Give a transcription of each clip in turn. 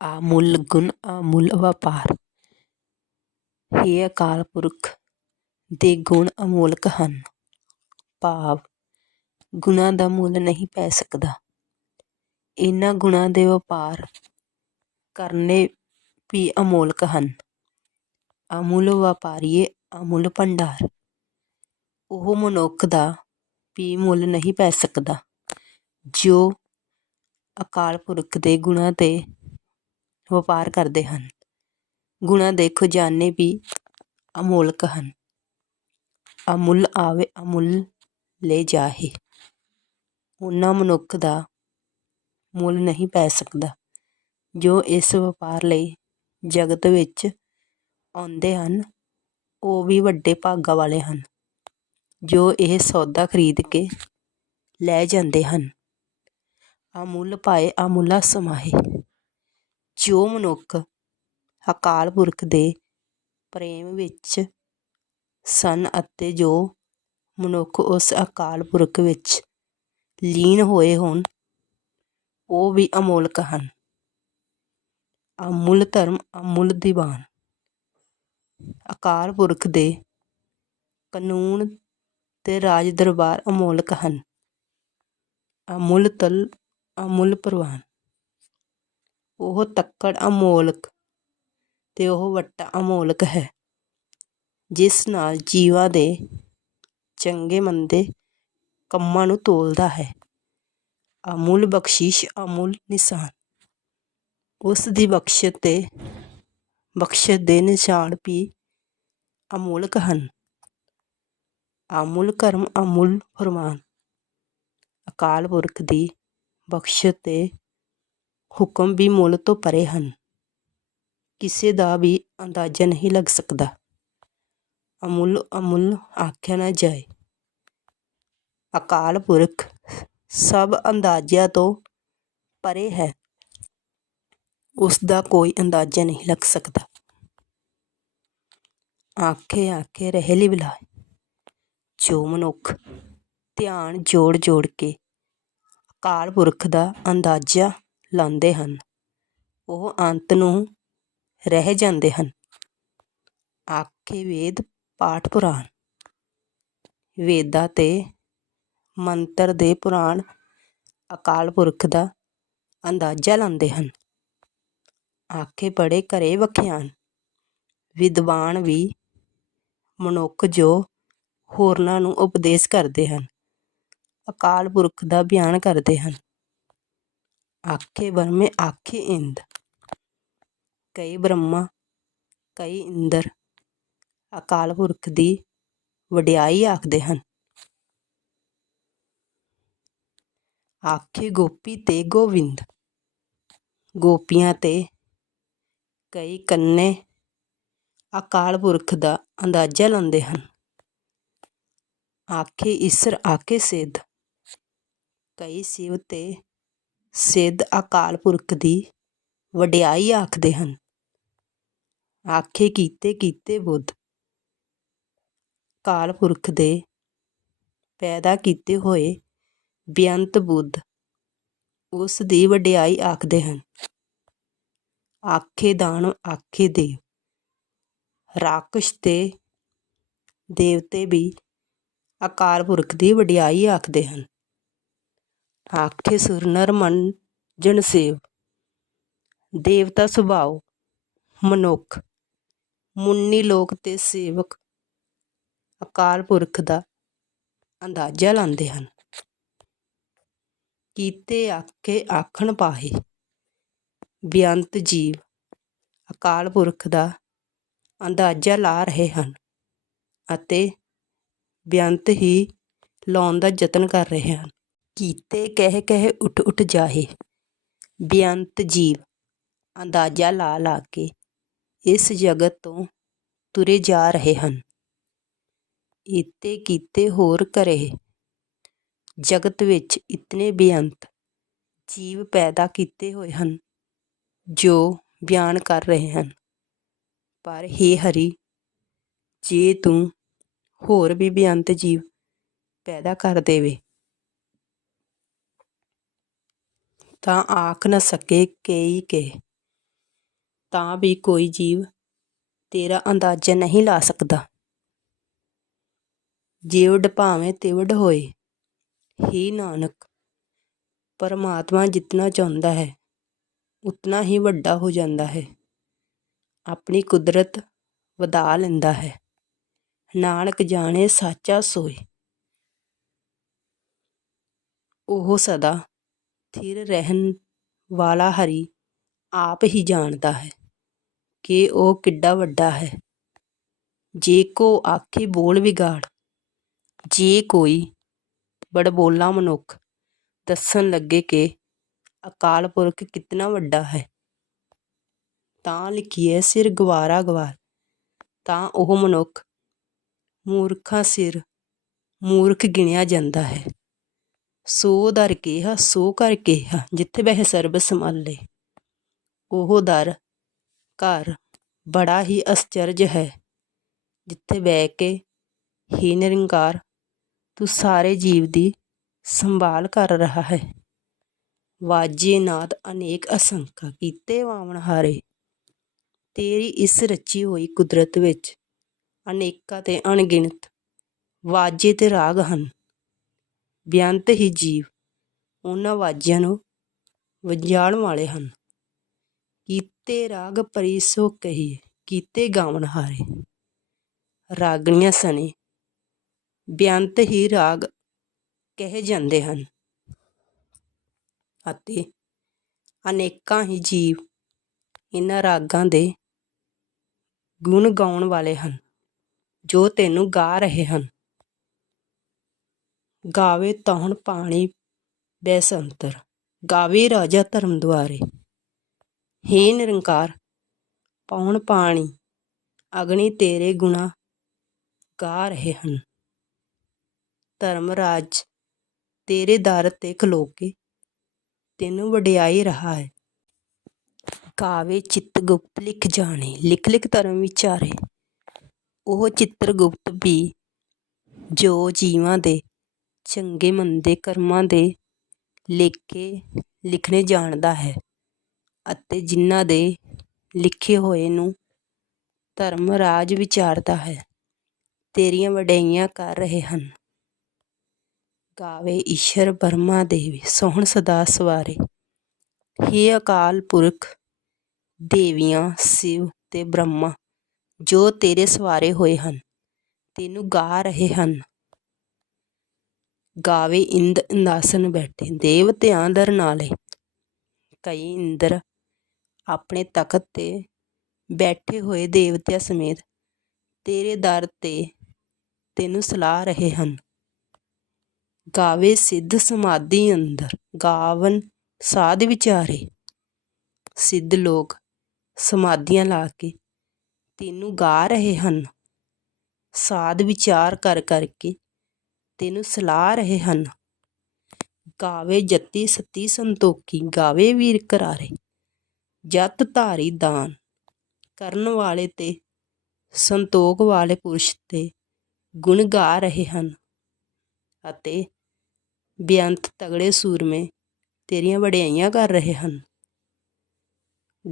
ਅਮੁੱਲ ਗੁਣ ਅਮੁੱਲ ਵਪਾਰ। ਹੇ ਅਕਾਲ ਪੁਰਖ, ਦੇ ਗੁਣ ਅਮੋਲਕ ਹਨ। ਭਾਵ, ਗੁਣਾਂ ਦਾ ਮੁੱਲ ਨਹੀਂ ਪੈ ਸਕਦਾ। ਇਹਨਾਂ ਗੁਣਾਂ ਦੇ ਵਪਾਰ ਕਰਨੇ ਵੀ ਅਮੋਲਕ ਹਨ। ਅਮੁੱਲ ਵਪਾਰੀਏ, ਅਮੁੱਲ ਭੰਡਾਰ। ਉਹ ਮਨੁੱਖ ਦਾ ਵੀ ਮੁੱਲ ਨਹੀਂ ਪੈ ਸਕਦਾ, ਜੋ ਅਕਾਲ ਪੁਰਖ ਦੇ ਗੁਣਾਂ ਤੇ ਵਪਾਰ ਕਰਦੇ ਹਨ। ਗੁਣਾਂ ਦੇ ਖਜ਼ਾਨੇ ਵੀ ਅਮੋਲਕ ਹਨ। ਅਮੁੱਲ ਆਵੇ, ਅਮੁੱਲ ਲੈ ਜਾਹੇ। ਉਹਨਾਂ ਮਨੁੱਖ ਦਾ ਮੁੱਲ ਨਹੀਂ ਪੈ ਸਕਦਾ। ਜੋ ਇਸ ਵਪਾਰ ਲਈ ਜਗਤ ਵਿੱਚ ਆਉਂਦੇ ਹਨ, ਉਹ ਵੀ ਵੱਡੇ ਭਾਗਾਂ ਵਾਲੇ ਹਨ। ਜੋ ਇਹ ਸੌਦਾ ਖਰੀਦ ਕੇ ਲੈ ਜਾਂਦੇ ਹਨ। ਅਮੁੱਲ ਪਾਏ, ਅਮੁੱਲਾ ਸਮਾਏ ਜੋ ਮਨੁੱਖ ਅਕਾਲ ਪੁਰਖ ਦੇ ਪ੍ਰੇਮ ਵਿੱਚ ਸਨ ਅਤੇ ਜੋ ਮਨੁੱਖ ਉਸ ਅਕਾਲ ਪੁਰਖ ਵਿੱਚ ਲੀਨ ਹੋਏ ਹੋਣ, ਉਹ ਵੀ ਅਮੋਲਕ ਹਨ। ਅਮੁੱਲ ਧਰਮ, ਅਮੁੱਲ ਦੀਵਾਨ। ਅਕਾਲ ਪੁਰਖ ਦੇ ਕਾਨੂੰਨ ਤੇ ਰਾਜ ਦਰਬਾਰ ਅਮੋਲਕ ਹਨ। ਅਮੁੱਲ ਤਲ, ਅਮੁੱਲ ਪ੍ਰਵਾਨ। ਉਹ ਤੱਕੜ ਅਮੋਲਕ ਤੇ ਉਹ ਵੱਟਾ ਅਮੋਲਕ ਹੈ, ਜਿਸ ਨਾਲ ਜੀਵਾਂ ਦੇ ਚੰਗੇ ਮੰਦੇ ਕੰਮਾਂ ਨੂੰ ਤੋਲਦਾ ਹੈ। ਅਮੁੱਲ ਬਖਸ਼ਿਸ਼, ਅਮੁੱਲ ਨਿਸ਼ਾਨ। ਉਸ ਦੀ ਬਖਸ਼ਿਸ਼ ਤੇ ਬਖਸ਼ਿਸ਼ ਦੇ ਨਿਸ਼ਾਨ ਵੀ ਅਮੋਲਕ ਹਨ। ਅਮੁੱਲ ਕਰਮ, ਅਮੁੱਲ ਫਰਮਾਨ। ਅਕਾਲ ਪੁਰਖ ਦੀ ਬਖਸ਼ਿਸ਼ ਤੇ ਹੁਕਮ ਵੀ ਮੁੱਲ ਤੋਂ ਪਰੇ ਹਨ। ਕਿਸੇ ਦਾ ਵੀ ਅੰਦਾਜ਼ਾ ਨਹੀਂ ਲੱਗ ਸਕਦਾ। ਅਮੁੱਲ ਅਮੁੱਲ ਆਖਿਆ ਨਾ ਜਾਏ। ਅਕਾਲ ਪੁਰਖ ਸਭ ਅੰਦਾਜ਼ਿਆਂ ਤੋਂ ਪਰੇ ਹੈ। ਉਸ ਦਾ ਕੋਈ ਅੰਦਾਜ਼ਾ ਨਹੀਂ ਲੱਗ ਸਕਦਾ। ਆਖੇ ਆਖੇ ਰਹਿ ਲਈ ਬੁਲਾਏ ਜੋ ਮਨੁੱਖ ਧਿਆਨ ਜੋੜ ਜੋੜ ਕੇ ਅਕਾਲ ਪੁਰਖ ਦਾ ਅੰਦਾਜ਼ਾ ਲਾਉਂਦੇ ਹਨ। ਉਹ ਅੰਤ ਨੂੰ ਰਹਿ ਜਾਂਦੇ ਹਨ। ਆਖੇ ਵੇਦ ਪਾਠ ਪੁਰਾਣ। ਵੇਦਾਂ ਤੇ ਮੰਤਰ ਦੇ ਪੁਰਾਣ ਅਕਾਲ ਪੁਰਖ ਦਾ ਅੰਦਾਜ਼ਾ ਲਾਉਂਦੇ ਹਨ। ਆਖੇ ਬੜੇ ਘਰੇ ਵਖਿਆਨ ਵਿਦਵਾਨ ਵੀ ਮਨੁੱਖ ਜੋ ਹੋਰਨਾਂ ਨੂੰ ਉਪਦੇਸ਼ ਕਰਦੇ ਹਨ। ਅਕਾਲ ਪੁਰਖ ਦਾ ਬਿਆਨ ਕਰਦੇ ਹਨ। ਆਖੇ ਬਰਮੇ ਆਖੇ ਇੰਦ। ਕਈ ਬ੍ਰਹਮਾ, ਕਈ ਇੰਦਰ, ਅਕਾਲ ਪੁਰਖ ਦੀ ਵਡਿਆਈ ਆਖਦੇ ਹਨ। ਆਖੇ ਗੋਪੀ ਤੇ ਗੋਵਿੰਦ। ਗੋਪੀਆਂ ਤੇ ਕਈ ਕੰਨੇ ਅਕਾਲ ਪੁਰਖ ਦਾ ਅੰਦਾਜ਼ਾ ਲਾਉਂਦੇ ਹਨ। ਆਖੇ ਈਸਰ, ਆਖੇ ਸਿੱਧ। ਕਈ ਸਿਵ ਤੇ ਸਿੱਧ ਅਕਾਲ ਪੁਰਖ ਦੀ ਵਡਿਆਈ ਆਖਦੇ ਹਨ। ਆਖੇ ਕੀਤੇ ਕੀਤੇ ਬੁੱਧ ਅਕਾਲ ਪੁਰਖ ਦੇ ਪੈਦਾ ਕੀਤੇ ਹੋਏ ਬੇਅੰਤ ਬੁੱਧ ਉਸ ਦੀ ਵਡਿਆਈ ਆਖਦੇ ਹਨ। ਆਖੇ ਦਾਨਵ ਆਖੇ ਦੇਵ ਰਾਕਸ਼ ਤੇ ਦੇਵਤੇ ਵੀ ਅਕਾਲ ਪੁਰਖ ਦੀ ਵਡਿਆਈ ਆਖਦੇ ਹਨ। ਆਖੇ ਸੁਰ ਜਨਸੇਵ ਦੇਵਤਾ ਸੁਭਾਅ ਮਨੁੱਖ, ਮੁੰਨੀ ਲੋਕ ਤੇ ਸੇਵਕ, ਅਕਾਲ ਪੁਰਖ ਦਾ ਅੰਦਾਜ਼ਾ ਲਾਉਂਦੇ ਹਨ। ਕੀਤੇ ਆਖੇ ਆਖਣ ਪਾਹੇ ਬੇਅੰਤ ਜੀਵ, ਅਕਾਲ ਪੁਰਖ ਦਾ ਅੰਦਾਜ਼ਾ ਲਾ ਰਹੇ ਹਨ ਅਤੇ ਬੇਅੰਤ ਹੀ ਲਾਉਣ ਦਾ ਯਤਨ ਕਰ ਰਹੇ ਹਨ। ਕੀਤੇ ਕਹਿ ਕਹਿ ਉੱਠ ਉੱਠ ਜਾਹੇ। ਬੇਅੰਤ ਜੀਵ, ਅੰਦਾਜ਼ਾ ਲਾ ਲਾ ਕੇ ਇਸ ਜਗਤ ਤੋਂ ਤੁਰੇ ਜਾ ਰਹੇ ਹਨ। ਇਤੇ ਕੀਤੇ ਹੋਰ ਕਰੇ ਜਗਤ ਵਿੱਚ ਇਤਨੇ ਬੇਅੰਤ ਜੀਵ ਪੈਦਾ ਕੀਤੇ ਹੋਏ ਹਨ, ਜੋ ਬਿਆਨ ਕਰ ਰਹੇ ਹਨ। ਪਰ ਹੇ ਹਰੀ, ਜੇ ਤੂੰ ਹੋਰ ਵੀ ਬੇਅੰਤ ਜੀਵ ਪੈਦਾ ਕਰ ਦੇਵੇ ਤਾਂ ਆਖ ਨਾ ਸਕੇ ਕਈ ਕੇ। ਤਾਂ ਵੀ ਕੋਈ ਜੀਵ ਤੇਰਾ ਅੰਦਾਜ਼ਾ ਨਹੀਂ ਲਾ ਸਕਦਾ। ਜਿਵਡ ਭਾਵੇਂ ਤਿਵਡ ਹੋਏ, ਹੀ ਨਾਨਕ, ਪਰਮਾਤਮਾ ਜਿਤਨਾ ਚਾਹੁੰਦਾ ਹੈ, ਉਤਨਾ ਹੀ ਵੱਡਾ ਹੋ ਜਾਂਦਾ ਹੈ। ਆਪਣੀ ਕੁਦਰਤ ਵਧਾ ਲੈਂਦਾ ਹੈ। ਨਾਨਕ ਜਾਣੇ ਸਾਚਾ ਸੋਏ। ਉਹ ਸਦਾ ਥਿਰ ਰਹਿਣ ਵਾਲਾ ਹਰੀ ਆਪ ਹੀ ਜਾਣਦਾ ਹੈ ਕਿ ਉਹ ਕਿੱਡਾ ਵੱਡਾ ਹੈ। ਜੇ ਕੋ ਆਖੇ ਬੋਲ ਵਿਗਾੜ, ਜੇ ਕੋਈ ਬੜਬੋਲਾ ਮਨੁੱਖ ਦੱਸਣ ਲੱਗੇ ਕਿ ਅਕਾਲ ਪੁਰਖ ਕਿਤਨਾ ਵੱਡਾ ਹੈ, ਤਾਂ ਲਿਖੀਏ ਸਿਰ ਗਵਾਰਾ ਗਵਾਰ, ਤਾਂ ਉਹ ਮਨੁੱਖ ਮੂਰਖਾਂ ਸਿਰ ਮੂਰਖ ਗਿਣਿਆ ਜਾਂਦਾ ਹੈ। ਸੋ ਦਰ ਕਿਹਾ, ਸੋ ਕਰ ਕਿਹਾ, ਜਿੱਥੇ ਬਹਿ ਸਰਬ ਸੰਭਾਲੇ। ਉਹ ਦਰ ਘਰ ਬੜਾ ਹੀ ਅਸਚਰਜ ਹੈ, ਜਿੱਥੇ ਬਹਿ ਕੇ ਹੀ ਨਿਰੰਕਾਰ ਤੂੰ ਸਾਰੇ ਜੀਵ ਦੀ ਸੰਭਾਲ ਕਰ ਰਹਾ ਹੈ। ਵਾਜੇ ਨਾਦ ਅਨੇਕ ਅਸੰਖਾ ਕੀਤੇ ਵਾਵਣ ਹਾਰੇ। ਤੇਰੀ ਇਸ ਰਚੀ ਹੋਈ ਕੁਦਰਤ ਵਿੱਚ ਅਨੇਕਾਂ ਤੇ ਅਣਗਿਣਤ ਵਾਜੇ ਤੇ ਰਾਗ ਹਨ। ਬੇਅੰਤ ਹੀ ਜੀਵ ਉਹਨਾਂ ਵਾਜਿਆਂ ਨੂੰ ਵਜਾਣ ਵਾਲੇ ਹਨ। ਕੀਤੇ ਰਾਗ ਪਰਿਸੋ ਕਹੀ, ਕੀਤੇ ਗਾਵਣ ਹਾਰੇ। ਰਾਗਣੀਆਂ ਸਣੇ ਬੇਅੰਤ ਹੀ ਰਾਗ ਕਹੇ ਜਾਂਦੇ ਹਨ। ਅਤੇ ਅਨੇਕਾਂ ਹੀ ਜੀਵ ਇਹਨਾਂ ਰਾਗਾਂ ਦੇ ਗੁਣ ਗਾਉਣ ਵਾਲੇ ਹਨ, ਜੋ ਤੈਨੂੰ ਗਾ ਰਹੇ ਹਨ। ਗਾਵੇ ਤਹੁਣ ਪਾਣੀ ਬੈਸੰਤਰ ਗਾਵੇ ਰਾਜਾ ਧਰਮ ਦੁਆਰੇ। ਹੇ ਨਿਰੰਕਾਰ ਪੌਣ ਪਾਣੀ, ਅਗਨੀ ਤੇਰੇ ਗੁਣਾ ਗਾ ਰਹੇ ਹਨ। ਧਰਮ ਰਾਜ ਤੇਰੇ ਦਰ ਤੇ ਖਲੋ ਕੇ ਤੈਨੂੰ ਵਡਿਆਈ ਰਹਾ ਹੈ। ਗਾਵੇ ਚਿੱਤ ਗੁਪਤ ਲਿਖ ਜਾਣੇ, ਲਿਖ ਲਿਖ ਧਰਮ ਵਿਚਾਰੇ। ਉਹ ਚਿੱਤਰ ਗੁਪਤ ਵੀ ਜੋ ਜੀਵਾਂ ਦੇ ਚੰਗੇ ਮੰਦੇ ਕਰਮਾਂ ਦੇ ਲੇਖੇ ਲਿਖਣੇ ਜਾਣਦਾ ਹੈ ਅਤੇ ਜਿਨ੍ਹਾਂ ਦੇ ਲਿਖੇ ਹੋਏ ਨੂੰ ਧਰਮ ਰਾਜ ਵਿਚਾਰਦਾ ਹੈ, ਤੇਰੀਆਂ ਵਡਿਆਈਆਂ ਕਰ ਰਹੇ ਹਨ। ਗਾਵੇ ਈਸ਼ਰ ਬਰਮਾ ਦੇਵੀ, ਸੋਹਣ ਸਦਾ ਸਵਾਰੇ। ਹੇ ਅਕਾਲ ਪੁਰਖ ਦੇਵੀਆਂ, ਸਿਵ ਤੇ ਬ੍ਰਹਮਾ, ਜੋ ਤੇਰੇ ਸਵਾਰੇ ਹੋਏ ਹਨ, ਤੈਨੂੰ ਗਾ ਰਹੇ ਹਨ। ਗਾਵੇ ਇੰਦ ਇੰਦਾਸਨ ਬੈਠੇ ਦੇਵਤਿਆਂ ਦਰ ਨਾਲੇ। ਕਈ ਇੰਦਰ ਆਪਣੇ ਤਖਤ ਤੇ ਬੈਠੇ ਹੋਏ ਦੇਵਤਿਆਂ ਸਮੇਤ ਤੇਰੇ ਦਰ ਤੇ ਤੈਨੂੰ ਸਲਾਹ ਰਹੇ ਹਨ। ਗਾਵੇ ਸਿੱਧ ਸਮਾਧੀ ਅੰਦਰ, ਗਾਵਨ ਸਾਧ ਵਿਚਾਰੇ। ਸਿੱਧ ਲੋਕ ਸਮਾਧੀਆਂ ਲਾ ਕੇ ਤੈਨੂੰ ਗਾ ਰਹੇ ਹਨ। ਸਾਧ ਵਿਚਾਰ ਕਰ ਕਰਕੇ ਤੈਨੂੰ ਸਲਾਹ ਰਹੇ ਹਨ। ਗਾਵੇ ਜੱਤੀ ਸਤੀ ਸੰਤੋਖੀ, ਗਾਵੇ ਵੀਰ ਕਰਾਰੇ ਜਤ ਧਾਰੀ ਦਾਨ, ਕਰਨ ਵਾਲੇ ਤੇ ਸੰਤੋਖ ਵਾਲੇ ਪੁਰਸ਼ ਤੇ ਗੁਣ ਗਾ ਰਹੇ ਹਨ। ਅਤੇ ਬੇਅੰਤ ਤਗੜੇ ਸੂਰਮੇ ਤੇਰੀਆਂ ਵਡਿਆਈਆਂ ਕਰ ਰਹੇ ਹਨ।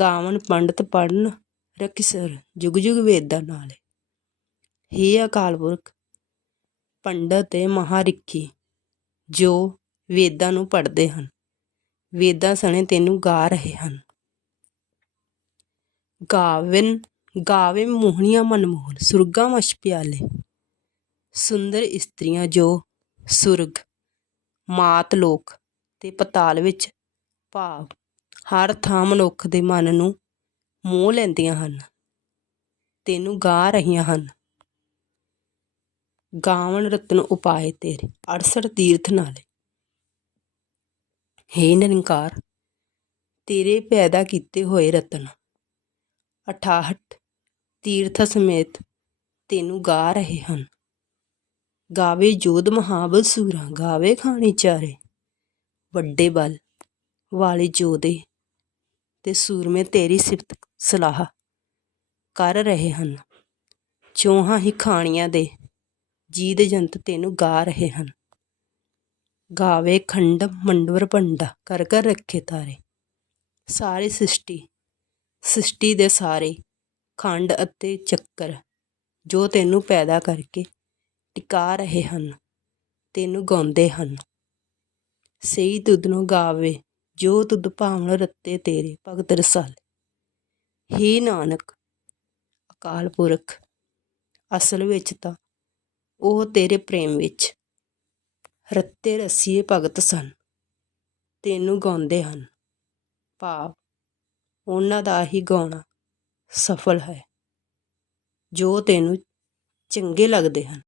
ਗਾਵਨ ਪੰਡਤ ਪੜਨ ਰਖਿਸਰ ਜੁਗ ਜੁਗ ਵੇਦਾਂ ਨਾਲੇ। ਹੇ ਅਕਾਲ ਪੁਰਖ ਪੰਡਤ ਤੇ ਮਹਾਰਿਖੀ, ਜੋ ਵੇਦਾਂ ਨੂੰ ਪੜ੍ਹਦੇ ਹਨ। ਵੇਦਾਂ ਸਣੇ ਤੈਨੂੰ ਗਾ ਰਹੇ ਹਨ। ਗਾਵਨ, ਗਾਵੇ ਮੋਹਣੀਆਂ ਮਨਮੋਹਨ ਸੁਰਗਾਂ ਵਸ਼ ਪਿਆਲੇ। ਸੁੰਦਰ ਇਸਤਰੀਆਂ ਜੋ ਸੁਰਗ, ਮਾਤ ਲੋਕ ਤੇ ਪਤਾਲ ਵਿੱਚ ਭਾਵ ਹਰ ਥਾਂ ਮਨੁੱਖ ਦੇ ਮਨ ਨੂੰ ਮੋਹ ਲੈਂਦੀਆਂ ਹਨ। ਤੈਨੂੰ ਗਾ ਰਹੀਆਂ ਹਨ। ਗਾਵਣ ਰਤਨ ਉਪਾਏ ਤੇਰੇ 68 ਤੀਰਥ ਨਾਲੇ। ਹੇ ਨਿਰੰਕਾਰ, ਤੇਰੇ ਪੈਦਾ ਕੀਤੇ ਹੋਏ ਰਤਨ 68 ਤੀਰਥ ਸਮੇਤ ਤੈਨੂੰ ਗਾ ਰਹੇ ਹਨ। ਗਾਵੇ ਜੋਧ ਮਹਾਬਲ ਸੂਰਾ, ਗਾਵੇ ਖਾਣੀ ਚਾਰੇ, ਵੱਡੇ ਬਲ ਵਾਲੇ ਜੋਦੇ ਤੇ ਸੂਰਮੇ ਤੇਰੀ ਸਿਫਤ ਸਲਾਹ ਕਰ ਰਹੇ ਹਨ। ਚੋਹਾਂ ਹੀ ਖਾਣੀਆਂ ਦੇ ਜੀਦ ਜੰਤ ਤੈਨੂੰ ਗਾ ਰਹੇ ਹਨ। ਗਾਵੇ ਖੰਡ ਮੰਡਵਰ ਭੰਡਾ ਕਰ ਕਰ ਰੱਖੇ ਤਾਰੇ। ਸਾਰੇ ਸ੍ਰਿਸ਼ਟੀ ਸ੍ਰਿਸ਼ਟੀ ਦੇ ਸਾਰੇ ਖੰਡ ਅਤੇ ਚੱਕਰ ਜੋ ਤੈਨੂੰ ਪੈਦਾ ਕਰਕੇ ਟਿਕਾ ਰਹੇ ਹਨ, ਤੈਨੂੰ ਗਾਉਂਦੇ ਹਨ। ਸਹੀ ਤੁਧ ਨੂੰ ਗਾਵੇ, ਜੋ ਤੁਧ ਭਾਵਨ ਰੱਤੇ ਤੇਰੇ, ਭਗਤ ਰਸਾਲੇ। ਹੀ ਨਾਨਕ, ਅਕਾਲ ਪੁਰਖ, ਅਸਲ ਵਿੱਚ ਤਾਂ ਉਹ ਤੇਰੇ ਪ੍ਰੇਮ ਵਿੱਚ ਰੱਤੇ ਰਸੀਏ ਭਗਤ ਸਨ। ਤੈਨੂੰ ਗਾਉਂਦੇ ਹਨ। ਭਾਵ ਉਹਨਾਂ ਦਾ ਹੀ ਗਾਉਣਾ ਸਫਲ ਹੈ। ਜੋ ਤੈਨੂੰ ਚੰਗੇ ਲੱਗਦੇ ਹਨ।